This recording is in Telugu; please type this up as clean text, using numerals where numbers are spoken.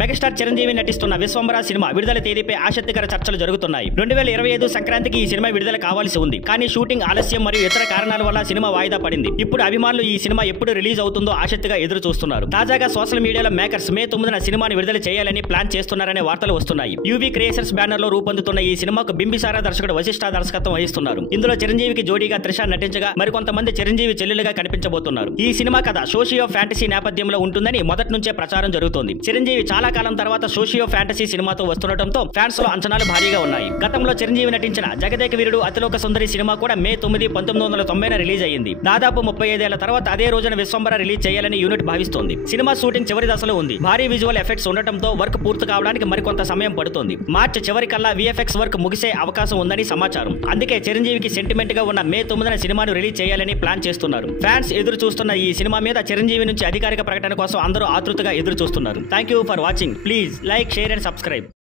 మెగాస్టార్ చిరంజీవి నటిస్తున్న విశ్వంబర సినిమా విడుదల తేదీపై ఆసక్తికర చర్చలు జరుగుతున్నాయి. 2025 సంక్రాంతికి ఈ సినిమా విడుదల కావాల్సి ఉంది. కానీ షూటింగ్ ఆలస్యం మరియు ఇతర కారణాల వల్ల సినిమా వాయిదా పడింది. ఇప్పుడు అభిమానులు ఈ సినిమా ఎప్పుడు రిలీజ్ అవుతుందో ఆసక్తిగా ఎదురు చూస్తున్నారు. తాజాగా సోషల్ మీడియాలో మేకర్స్ మే 9న సినిమాని విడుదల చేయాలని ప్లాన్ చేస్తున్నారనే వార్తలు వస్తున్నాయి. యూవీ క్రియేషన్స్ బ్యానర్ లో రూపొందుతున్న ఈ సినిమాకు బింబిసారా దర్శకుడు వశిష్ఠ దర్శకత్వం వహిస్తున్నారు. ఇందులో చిరంజీవికి జోడీగా త్రిష నటించగా మరికొంతమంది చిరంజీవి చెల్లెలుగా కనిపించబోతున్నారు. ఈ సినిమా కథ సోషియో ఫ్యాంటసీ నేపథ్యంలో ఉంటుందని మొదటి నుంచే ప్రచారం జరుగుతోంది. చిరంజీవి చాలా కాలం తర్వాత సోషియో ఫ్యాంటసీ సినిమాతో వస్తుండటంతో ఫ్యాన్స్ లో అంచనాలు భారీగా ఉన్నాయి. గతంలో చిరంజీవి నటించిన జగదేక వీరుడు అతిలోక సుందరి సినిమా కూడా మే 9, 1990న రిలీజ్ అయ్యింది. దాదాపు 35 ఏళ్ల తర్వాత అదే రోజున విశ్వంబర రిలీజ్ చేయాలని యూనిట్ భావిస్తోంది. సినిమా షూటింగ్ చివరి దశలో ఉంది. భారీ విజువల్ ఎఫెక్ట్స్ ఉండటంతో వర్క్ పూర్తి కావడానికి మరికొంత సమయం పడుతోంది. మార్చి చివరికల్లా విఎఫ్ఎక్స్ వర్క్ ముగిసే అవకాశం ఉందని సమాచారం. అందుకే చిరంజీవికి సెంటిమెంట్ గా ఉన్న మే 9న సినిమాను రిలీజ్ చేయాలని ప్లాన్ చేస్తున్నారు. ఫ్యాన్స్ ఎదురు చూస్తున్న ఈ సినిమా మీద చిరంజీవి నుంచి అధికారిక ప్రకటన కోసం అందరూ ఆతృతగా ఎదురు చూస్తున్నారు. Thank you for watching. Please like, share and subscribe.